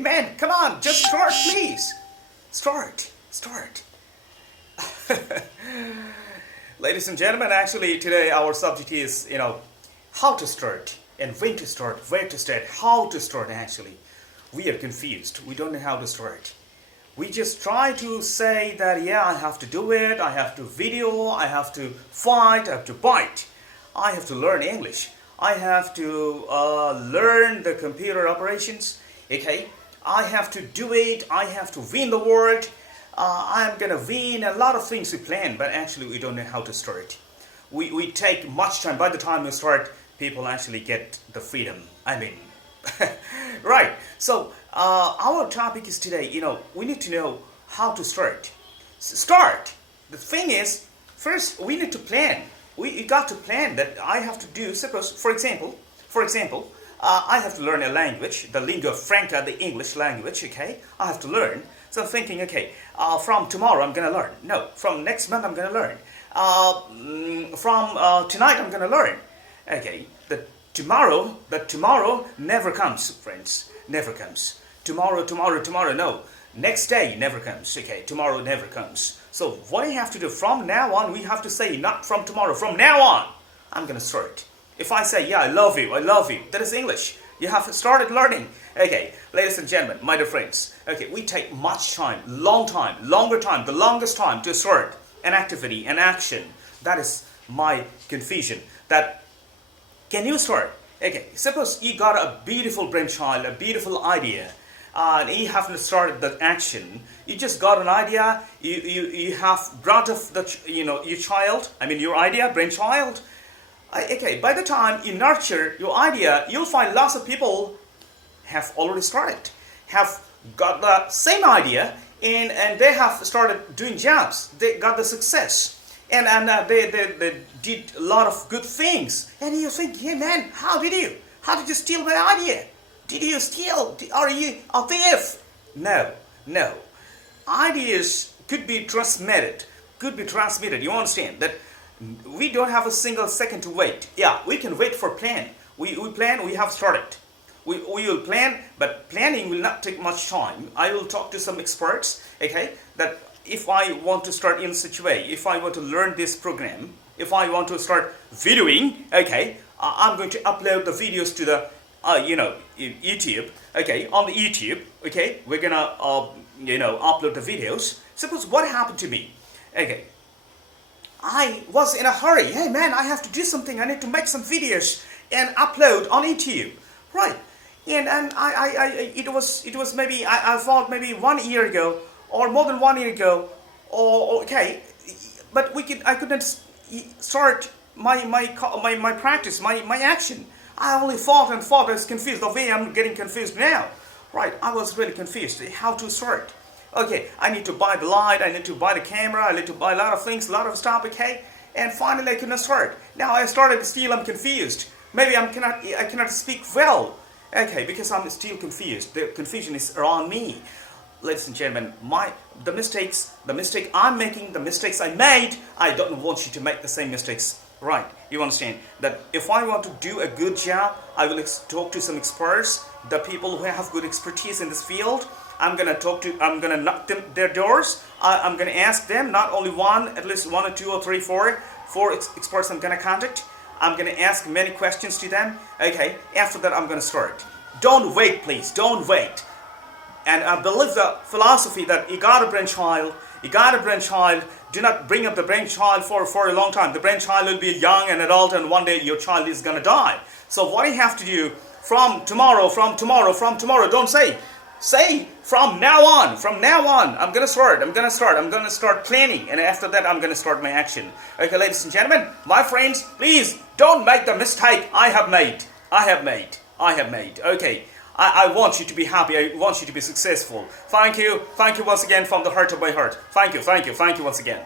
man, come on, just start, please. Start. Ladies and gentlemen, actually today our subject is, how to start and when to start, where to start, how to start actually. We are confused. We don't know how to start. We just try to say that, yeah, I have to do it, I have to video, I have to fight, I have to bite. I have to learn English. I have to learn the computer operations. Okay, I have to do it. I have to win the world. I'm gonna win a lot of things we plan, but actually we don't know how to start. We take much time. By the time we start, people actually get the freedom. Right. So our topic is today. We need to know how to start. Start. The thing is, first we need to plan. We got to plan that I have to do. Suppose, for example, I have to learn a language, the lingua franca, the English language. Okay, I have to learn. So I'm thinking, okay, from tomorrow I'm gonna learn. No, from next month I'm gonna learn. From tonight I'm gonna learn. Okay, the tomorrow never comes, friends. Never comes. Tomorrow. No, next day never comes. Okay, tomorrow never comes. So what I have to do from now on, we have to say not from tomorrow. From now on, I'm gonna start. If I say, yeah, I love you, that is English. You have started learning. Okay, ladies and gentlemen, my dear friends. Okay, we take much time, longer time, the longest time to start an activity, an action. That is my confusion. That can you start? Okay, suppose you got a beautiful brainchild, a beautiful idea, and you haven't started the action. You just got an idea. You have brought up your child. Your idea, brainchild. Okay, by the time you nurture your idea, you'll find lots of people have already started, have got the same idea, and they have started doing jobs. They got the success, and they did a lot of good things. And you think, hey man, how did you steal my idea? Did you steal? Are you a thief? No. Ideas could be transmitted. You understand that? We don't have a single second to wait. Yeah, we can wait for plan. We plan, we have started. We will plan, but planning will not take much time. I will talk to some experts, okay, that if I want to start in such a way, if I want to learn this program, if I want to start videoing, okay, I'm going to upload the videos to the, YouTube, okay, on the YouTube, okay, we're gonna, upload the videos. Suppose what happened to me, okay, I was in a hurry. Hey man, I have to do something. I need to make some videos and upload on YouTube, right? And it was maybe I thought maybe 1 year ago or more than 1 year ago. Or okay, but I couldn't start my practice, my action. I only thought. I was confused. The way I'm getting confused now, right? I was really confused. How to start? Okay, I need to buy the light, I need to buy the camera, I need to buy a lot of things, a lot of stuff, okay? And finally I couldn't start. Now I started still, I'm confused. Maybe I cannot speak well. Okay, because I'm still confused. The confusion is around me. Ladies and gentlemen, the mistake I'm making, the mistakes I made, I don't want you to make the same mistakes. Right, you understand that if I want to do a good job, I will talk to some experts, the people who have good expertise in this field. I'm gonna knock their doors. I'm gonna ask them, not only one, at least 1 or 2 or 3, 4 experts I'm gonna contact. I'm gonna ask many questions to them. Okay, after that I'm gonna start. Don't wait, please, don't wait. And I believe the philosophy that you got a brainchild, do not bring up the brainchild for a long time. The brainchild will be young and adult, and one day your child is gonna die. So what you have to do, from tomorrow, don't say from now on, I'm gonna start planning, and after that I'm gonna start my action. Okay, ladies and gentlemen, my friends, please don't make the mistake I have made. Okay, I want you to be happy, I want you to be successful. Thank you once again from the heart of my heart. Thank you once again.